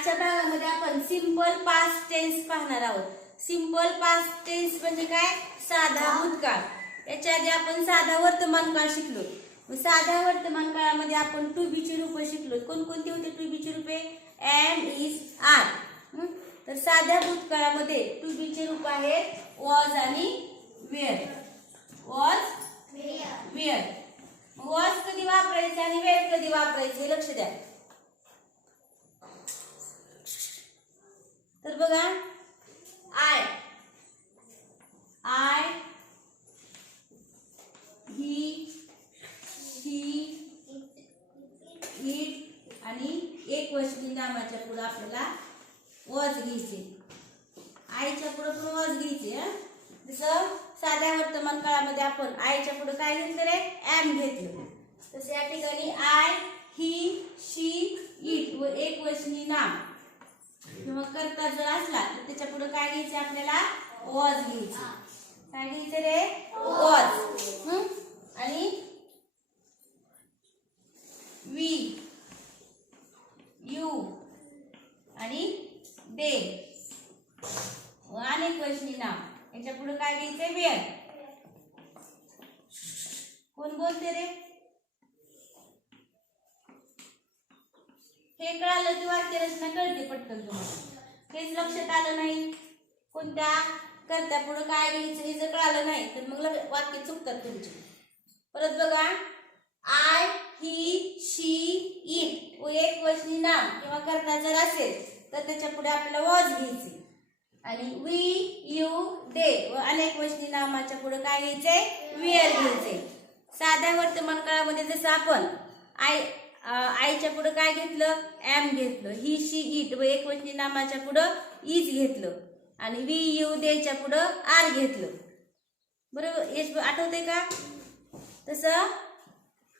आजच्या भागामध्ये आपण सिंपल पास्ट टेन्स पाहणार आहोत. सिंपल पास्ट टेन्स म्हणजे काय? साधा भूतकाळ. याच्या आधी आपण साधा वर्तमान काळ शिकलो साध्या वर्तमान काळामध्ये आपण टू बी ची रूपे शिकलो. कोणकोणती होते टू बी ची रूपे? And is R? तर साध्या भूतकाळामध्ये टू बी चे रूप आहेत वॉज आणि वेअर वॉज वेअर वॉज कधी वापरायचे आणि वेअर कधी वापरायचे हे लक्ष द्या. तर बघा. I. I he she it आणि एक वचनी नामाच्या पुढं आपल्याला वज घ्यायचे. आईच्या पुढं पण वज घ्यायचे हा? जसं साध्या वर्तमान काळामध्ये आपण आईच्या पुढं काय घेतलं रे? ऍम घेतलं. तसं या ठिकाणी आय ही शी इट व एक वचनी नाम किंवा करता जर असला तर त्याच्या पुढे काय घ्यायचे आपल्याला? वॉज घ्यायचे. काय घ्यायचे रे? वॉज आणि वी यू आणि दे. अनेक वचनी नाव. याच्यापुढे काय घ्यायचे वेळ. कोण बोलते रे? हे कळालं की वाक्यरचना कळते पटकन तुम्हाला. हेच लक्षात आलं नाही. कोणत्या करत्या पुढे काय घ्यायचं हे जर कळालं नाही तर मग वाक्य चुकतात तुमचे. परत बघा. आय ही शी इट व एक वचनी नाम किंवा करता जर असेल तर त्याच्या पुढे आपल्याला वॉज घ्यायचे आणि वी यू डे व अनेक वचनी नामाच्या पुढे काय घ्यायचंय? वियर घ्यायचे साध्या वर्तमान काळामध्ये जसं आपण आय आईच्या पुढं काय घेतलं? एम घेतलं. ही शी इट व एक वचनी नामाच्या पुढं इज घेतलं. आणि वी यू देच्या पुढं आर घेतलं. बरोबर? यश आठवते का? तसं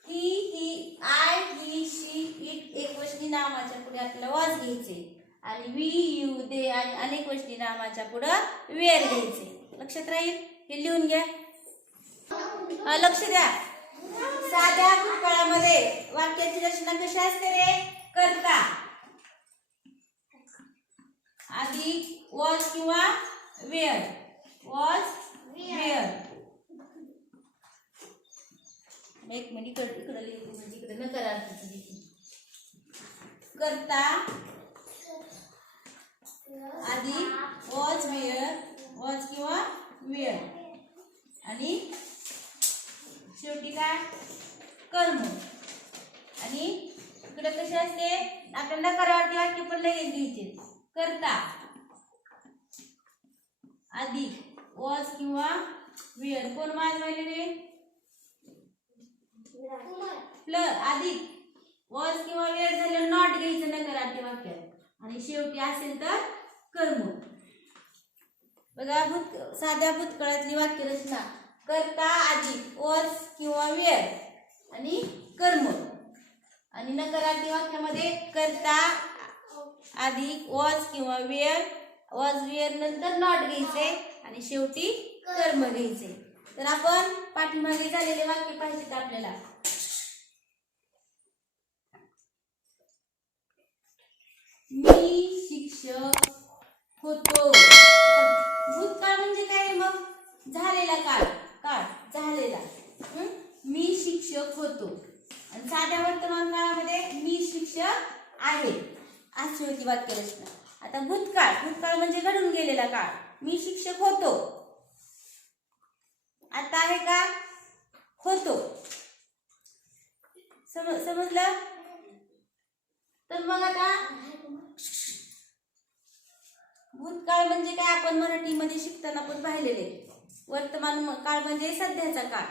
ही ही आय ही शी इट एक वचनी नामाच्या पुढे आपल्याला वॉज घ्यायचे. आणि वी यू दे आणि अनेक वचनी नामाच्या पुढं वेअर घ्यायचे. लक्षात राहील? हे लिहून घ्या. लक्ष द्या. साध्या भूतकाळामध्ये वाक्याची रचना कशी असते रे? करता आधी वॉज किंवा वेअर वॉज वेअर एक मिनिट इकडे इकडे म्हणजे नकारार्थी लिहिते करता आधी वॉज वेअर वॉज किंवा वेअर आणि शेवटी काय कर्म आणि इकडे कसे असते आपल्याला नकारार्थी वाक्य पण लगेच घ्यायचे करता. आधी वॉज किंवा वियर कोण वाजवायले रे प्ल आधी वॉज किंवा वेळ झाल्यावर नॉट घ्यायचं नकारार्थी वाक्यात आणि शेवटी असेल तर कर्म. बघा भूत साध्या भूतकाळातली वाक्यरचना. करता आधी वॉज किंवा वेळ आणि कर्म. आणि नकारार्थी वाक्यामध्ये करता आधी वॉज किंवा वेअर वॉज वेअर नंतर नॉट घ्यायचे आणि शेवटी कर्म घ्यायचे. तर आपण पाठीमागे झालेले वाक्य पाहिजेत आपल्याला. मी शिक्षक होतो. भूतकाळ म्हणजे काय मग? झालेला काळ काळ झालेला. मी शिक्षक होतो. आणि साध्या वर्तमान काळामध्ये मी शिक्षक आहे. अशी होती वाक्यरचना. आता भूतकाळ भूतकाळ म्हणजे घडून गेलेला काळ. मी शिक्षक होतो. आता आहे का? होतो. सम समजलं? तर मग आता भूतकाळ म्हणजे काय? आपण मराठीमध्ये शिकताना पण पाहिलेले. वर्तमान काळ म्हणजे सध्याचा काळ.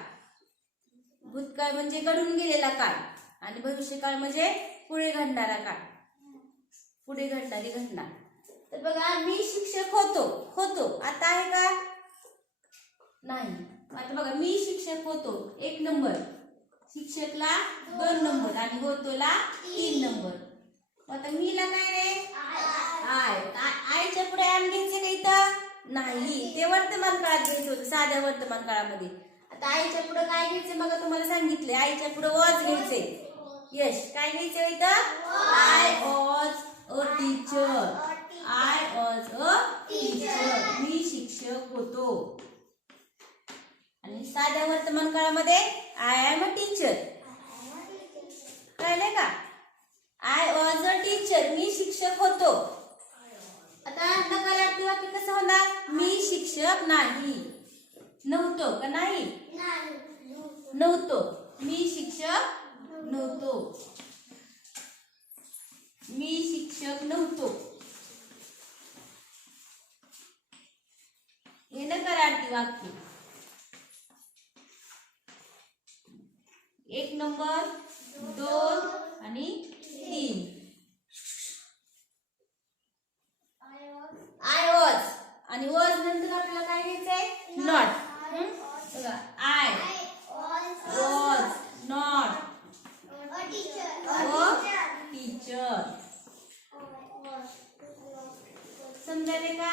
भूतकाळ म्हणजे घडून गेलेला काळ. आणि भविष्यकाळ म्हणजे पुढे घडणारा काळ. पुढे घडणारी घटना. तर बघा मी शिक्षक होतो होतो. आता आहे का? नाही. आता बघा मी शिक्षक होतो. एक नंबर. शिक्षकला दोन नंबर आणि होतोला तीन नंबर. आता मीला काय रे? आय. आईच्या पुढे आम घ्यायचे का इथं? नाही. ते वर्तमान काळात घ्यायचं होतं साध्या वर्तमान काळामध्ये. आता आईच्या पुढे काय घ्यायचं? मग तुम्हाला सांगितले आईच्या पुढे वॉज घ्यायचे. यश. काय घ्यायचं इथं? I. Was a teacher I was a teacher मी शिक्षक होतो. आणि साध्या वर्तमान काळामध्ये आय एम अ टीचर कळले का? आय वॉज अ टीचर मी शिक्षक होतो. आता नकारार्थी वाक्य कसं होणार? मी शिक्षक नाही. नव्हतो का नाही. नव्हतो. मी शिक्षक नव्हतो. मी शिक्षक नव्हतो. हे नकारार्थी वाक्य. एक नंबर दोन आणि तीन आय वॉज आणि वॉज नंतर आपल्याला काय घ्यायचंय नॉट बघा I was not a teacher समजायले का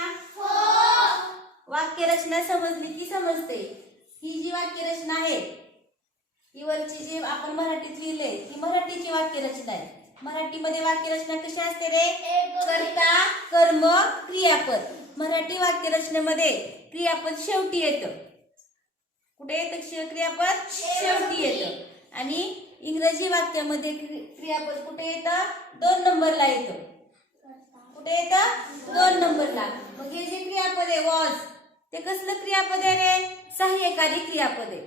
वाक्यरचना समजली की समजते. ही जी वाक्यरचना आहे ही वरची जी आपण मराठीत लिहिले ही मराठीची वाक्यरचना आहे. मराठीमध्ये वाक्यरचना कशी असते रे? कर्ता कर्म क्रियापद. मराठी वाक्यरचनेमध्ये क्रियापद शेवटी येतं. कुठे येतं? क्रियापद शेवटी येतं. आणि इंग्रजी वाक्यामध्ये क्रियापद कुठे येतं? दोन नंबरला येतं. कुठे येतं? दोन नंबरला. मग हे जे क्रियापद आहे वॉज ते कसलं क्रियापद आहे रे? सहाय्यकारी क्रियापद. आहे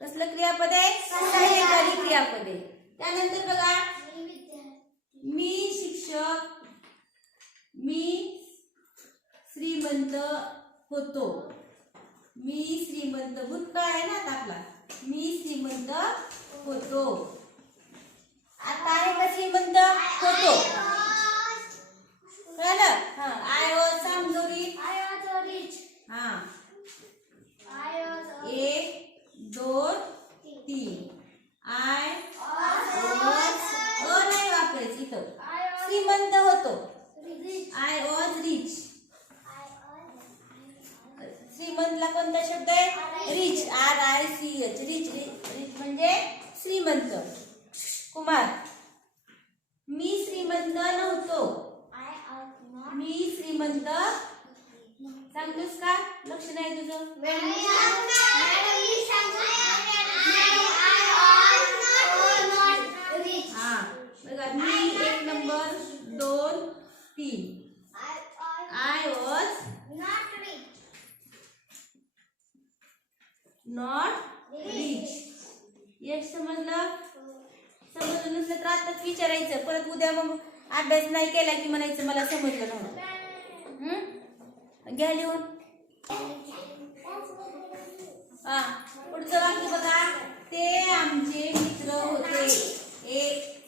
कसलं क्रियापद? आहे सहाय्यकारी क्रियापद. आहे त्यानंतर बघा मी शिक्षक मी श्रीमंत होतो. मी श्रीमंत भूतकाळ आहे ना आता आपला. मी श्रीमंत होतो आता आहे का श्रीमंत होतो कळलं हा आय वॉज सांगोरी हा एक दोन तीन आय वॉज अ नाही वापरायचं इथं श्रीमंत होतो आय वॉज रिच श्रीमंतला कोणता शब्द आहे rich R I C H rich rich म्हणजे श्रीमंत. कुमार मी श्रीमंत नव्हतो. मी श्रीमंत सांगतोस का? लक्ष नाही तुझं. हा बघा मी एक नंबर दोन तीन I was not rich Yash समजलं? समजलं नसलं तर आताच विचारायचं. परत उद्या मग अभ्यास नाही केला की म्हणायचं मला समजलं नव्हतं घ्या लिहून. हा पुढचं वाक्य बघा. ते आमचे मित्र होते. एक.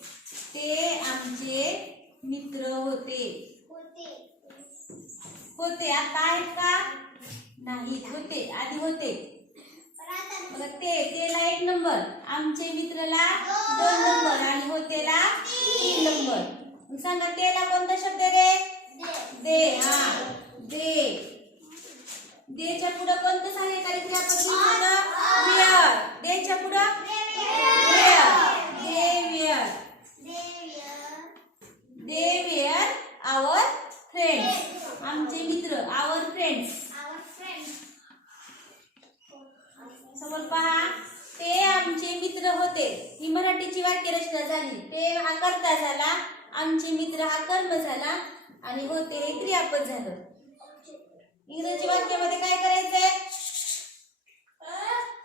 ते आमचे मित्र होते. होते. आता आहेत का? नाही होते. आधी होते. बघा ते तेला एक नंबर आमचे मित्रला दोन नंबर आणि होतेला तीन नंबर सांगा तेला कोणता शब्द रे? दे. हा. दे. देच्या पुढं कोणतं क्रियापद होतं वियर देच्या पुढं? Were they were they were our friends आमचे मित्र आवर फ्रेंड्स समोर पहा ते आमचे मित्र होते ही मराठीची वाक्यरचना झाली ते हा कर्ता झाला आमचे मित्र हा कर्म झाला आणि होते हे क्रियापद झालं. इंग्रजी वाक्यामध्ये काय करायचंय?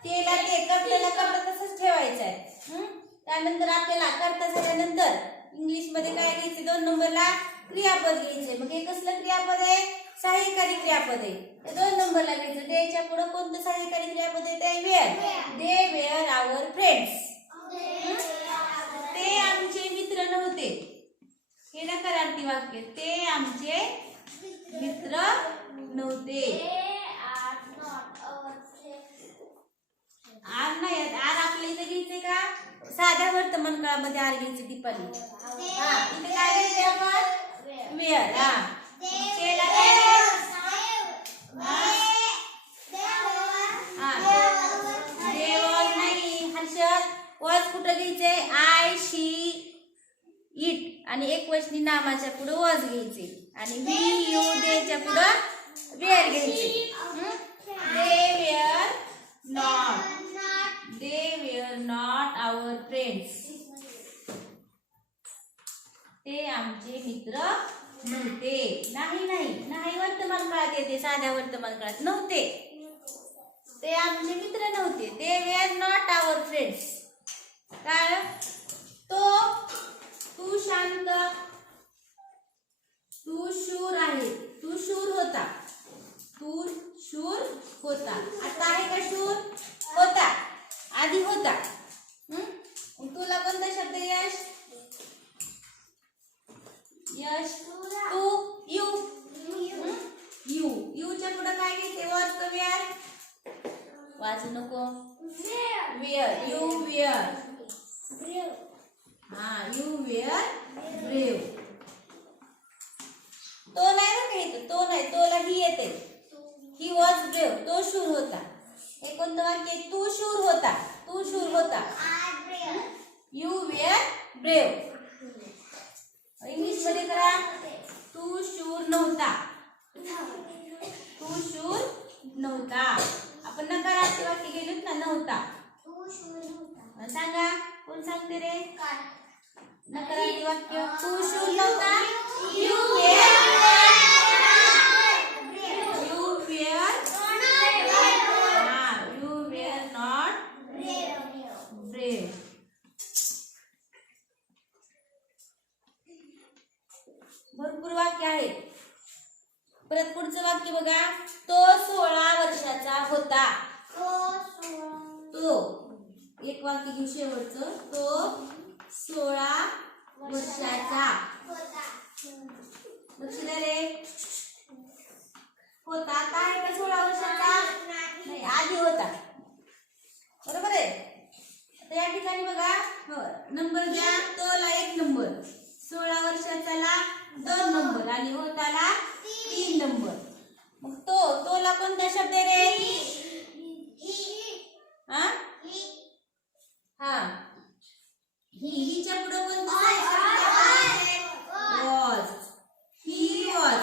तेला ते कर्त्याला कर्ता तसंच ठेवायचं आहे? त्यानंतर आपल्याला कर्ता झाल्यानंतर इंग्लिशमध्ये काय घ्यायचे दोन नंबरला क्रियापद घ्यायचे मग हे कसलं क्रियापद आहे? सहाय्यकारी क्रियापद आहे. ते दोन नंबरला घ्यायचं त्याच्या पुढे कोणतं सहाय्यकारी क्रियापद आहे? ते were. They were our friends. ते आमचे मित्र नव्हते. हे नकारार्थी वाक्य ते आमचे मित्र नव्हते. आर नाही आर आपल्या इथे घ्यायचे का? साध्या वर्तमान काळामध्ये आर घ्यायचे दीपाली हा इथे काय घ्यायचे आपण? वेळ हा. तेला काय? नाही हर्षद. वॉज कुठं घ्यायचे? आय शी इट आणि एक वच वचनी नामाच्या पुढे वॉज घ्यायचे. आणि वी यू देच्या पुढं वेअर घ्यायचे. They were not. They were not our friends. ते आमचे मित्र नव्हते. नाही नाही. नाही वर्तमान काळात येते. साध्या वर्तमान काळात नव्हते. ते आमचे मित्र नव्हते. ते वेअर नॉट आवर फ्रेंड्स. काय तो तू शांत. तू शूर आहे. तू शूर होता. तू शूर होता. आता आहे का शूर? होता. आधी होता. तुला कोणता शब्द यश? यश. तू यू? यू. यूच्या पुढे काय घेते? The were? वाचू नको. वेअर. You were. हा यू वेअर ब्रेव तो नाही ना काही तो नाही तोला ही येते. ही वॉज ब्रेव तो शूर होता. हे कोणतं वाक्य? तू शूर होता. तू शूर होता. यू वेअर ब्रेव इंग्लिशमध्ये करा. तू शूर नव्हता. तू शूर नव्हता. आपण नकारार्थी वाक्य गेलोत ना नव्हता. सांगा कोण सांगते रे? नकारार्थी वाक्य तू शूर नव्हता यू वेअर यू वेअर हा यू वेअर नॉट ब्रेव भरपूर वाक्य आहेत परत पुढचं वाक्य बघा तो सोळा वर्षाचा होता तो एक वाक्य घेऊ शेवटचं तो सोळा वर्षाचा लक्ष द्या रे होता आता आहे का सोळा वर्षाचा नाही आधी होता बरोबर आहे आता या ठिकाणी बघा हो, नंबर द्या तोला एक नंबर सोळा वर्षाचाला दोन नंबर आणि होताला तीन नंबर मग तो तोला कोणता शब्द आहे रे हा हा ही हिच्या पुढे वॉज ही वॉज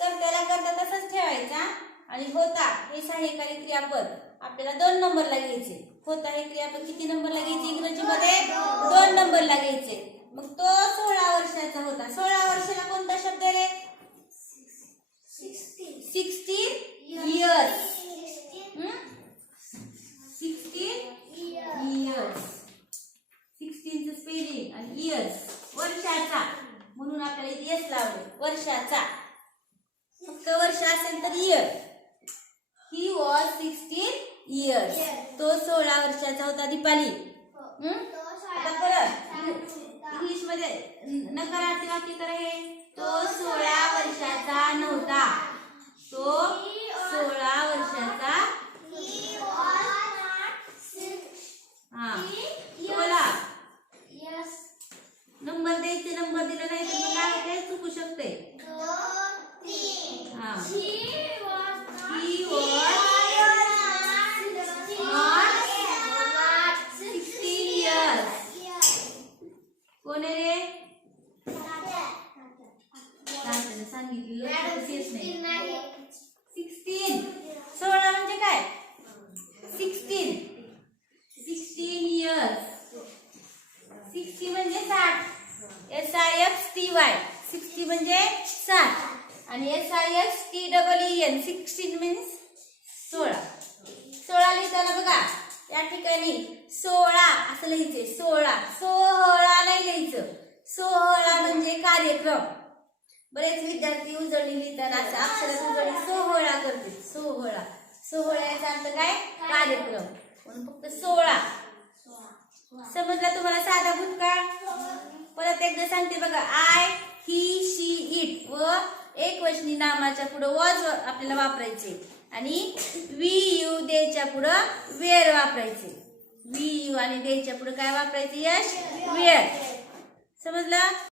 तर त्याला करता तसंच ठेवायचा आणि होता हे सहाय्यकारी क्रियापद. आपल्याला दोन नंबरला घ्यायचे. होता हे क्रियापद किती नंबरला घ्यायचे? इंग्रजीमध्ये दोन. नंबरला घ्यायचे. मग तो सोळा वर्षाचा होता. सोळा वर्षाला कोणता शब्द आहे रे? सिक्स्टीन इयर्स सिक्स्टीन इयर्स सिक्स्टीनचं स्पेलिंग आणि इयर्स वर्षाचा येस लावले. वर्षाचा. फक्त वर्ष असेल तर year he was sixteen years तो सोळा वर्षाचा होता दीपाली. हं? आता परत इंग्लिशमध्ये नकारार्थी वाक्य करा हे? तो सोळा वर्षाचा नव्हता. तो सोळा वर्षाचा हा बोला नंबर द्यायचे नंबर दिला नाही तर मग काय काय चुकू शकते हा he was not sixteen years कोण आहे रे सांगितलं सांगितलं लक्षातच येत नाही सिक्स्टीन सोळा म्हणजे काय सिक्स्टीन सिक्स्टीन इयर्स सिक्स्टी म्हणजे साठ S I F T Y sixty म्हणजे साठ आणि S I F T double E N sixteen means सोळा सोळा लिहिताना बघा या ठिकाणी सोळा असं लिहायचे सोळा सोहळा नाही लिहायचं सोहळा म्हणजे कार्यक्रम बरेच विद्यार्थी उजळणी लिहिताना असं अक्षरात उजळणी सोहळा करते. सोहळा. सोहळ्याचा अर्थ काय? कार्यक्रम. म्हणून फक्त सोळा समजला तुम्हाला साधा भूतकाळ परत एकदा सांगते बघा. आय ही शी इट व एक वचनी नामाच्या पुढं वॉज आपल्याला वापरायचे. आणि वी यू देच्या पुढं वेअर वापरायचे. वी यू आणि देच्या पुढं काय वापरायचे? यश वेअर समजलं?